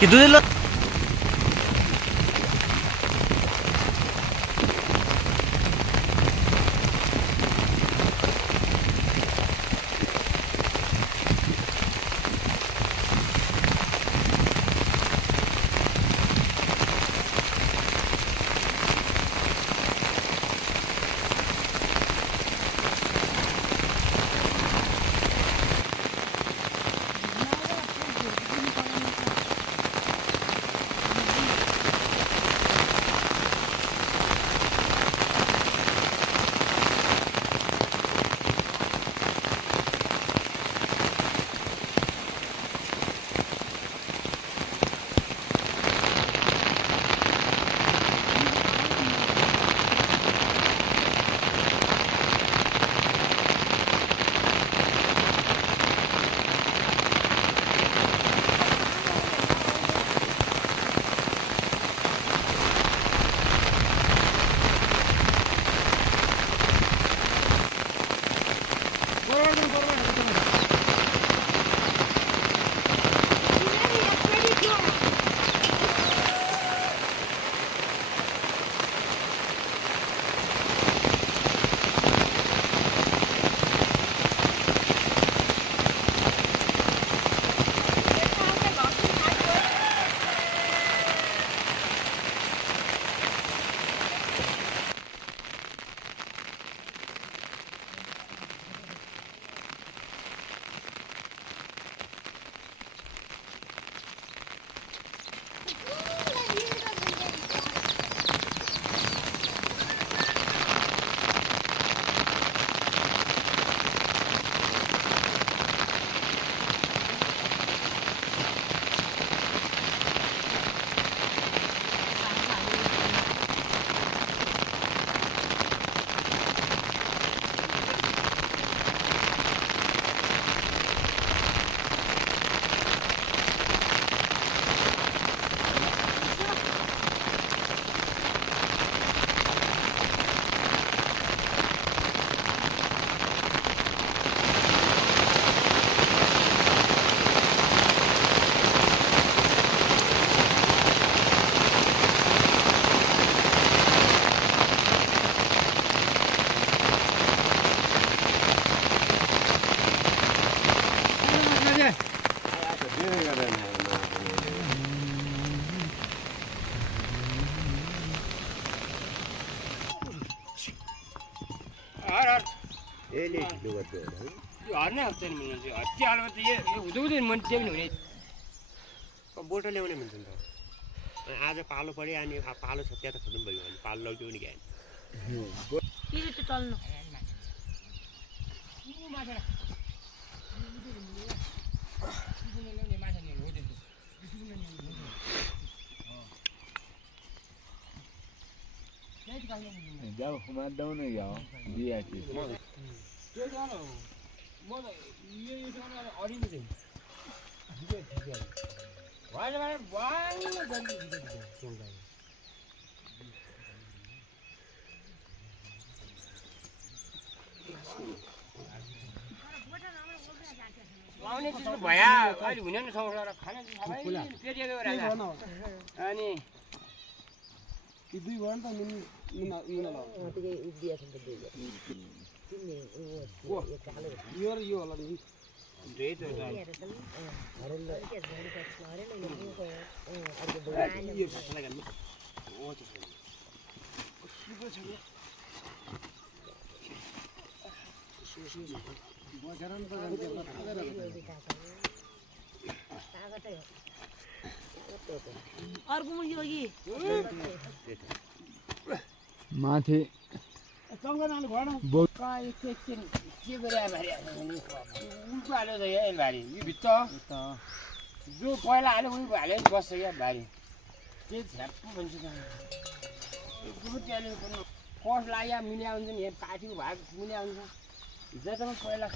कि दुई ल बोटो ल्याउने भन्छ नि त आज पालो पऱ्यो अनि पालो छ त्यहाँ त खत्तम भयो भने पालो लग्यो पनि क्या जाऊ मार्दाउ न जाऊ दिया चाहिँ त्यो जानु म त यो जानु अरिन्छ चाहिँ होइन भने बाङ लाउने चिजको भया अहिले हुने नि संसार खाना अनि दुई भयो नि त यो र यो होला नि अर्को मुर्गी हो कि माथि चङ्गनाले भएन एकछिन के गरे भारी उल्टो हाल्यो त यहाँ भारी यो भित्र जो पहिला हाल्यो उयो हाल्यो नि बस्छ क्या भारी त्यही झ्याप्पो भन्छ त्यहाँनिर कस लाग्यो मिल्या हुन्छ नि यहाँ पार्टीको भाग मिल्या हुन्छ जतामा पहिला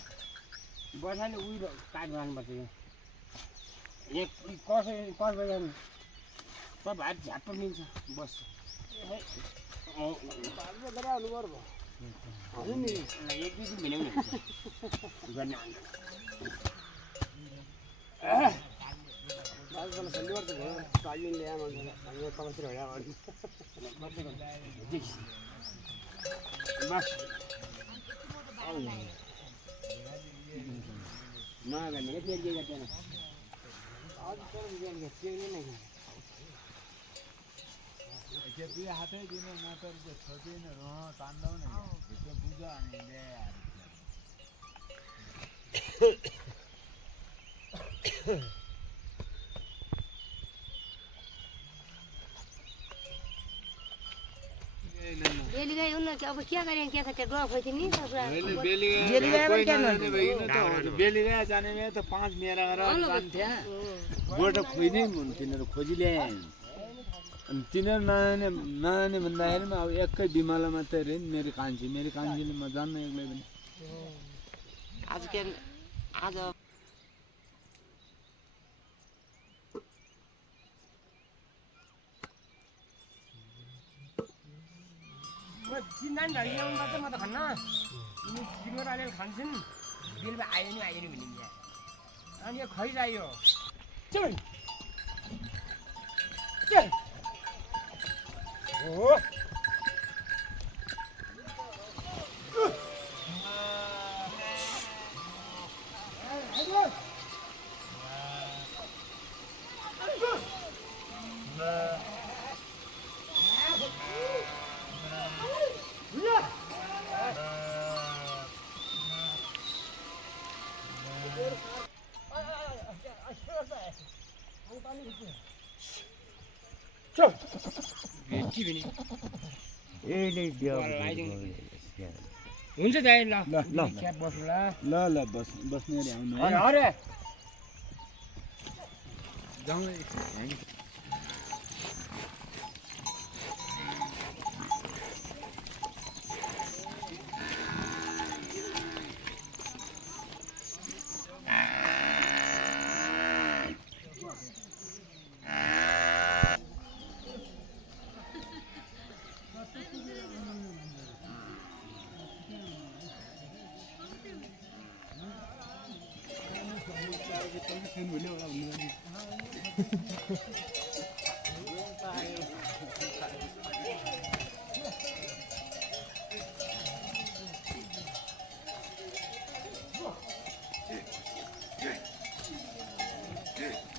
बर्खाले उयो काट गर्नुपर्छ यहाँ कस कस बजाउनु सब भात झ्याप्प मिल्छ बस्छ एक दुई दिन भिन्नै हुन्छ गर्ने आज भाइले ल्याए भने हामी कमतिर होला भने बस नगर्ने के के गर्दैन आज तर गेल के नहीं दुई हातै दिने मात्र छोडिन तान्दाउ न त्यो बुझ अनि ल्याए बेली गई उन अब क्या करें क्या था ड्रॉप हुई थी नहीं तो बेली गए कोही नजाने भइन त बेली गए जाने में त 5 मेरा गरेर जान्थे गोट खोइनै हुन तिनीहरु खोजी ल्याए अनि तिनीहरु नआने भन्दाखेरिमा अब एकै बिमाला मात्रै रे मेरो कान्छीले म जान्न एक्लै पनि आज के आज चिन्दैन ढाली ल्याउनु पर्छ म त खान्न तिम्रो अलिअलि खान्छन् बेलुका आयो नि भने यहाँ अनि यो खैजायो चल चल हो चल भेटी पनि हुन्छ दाइ ल ल क्याब बस्नुला ल बस्ने रे आउनु है अरे जाउँ Good.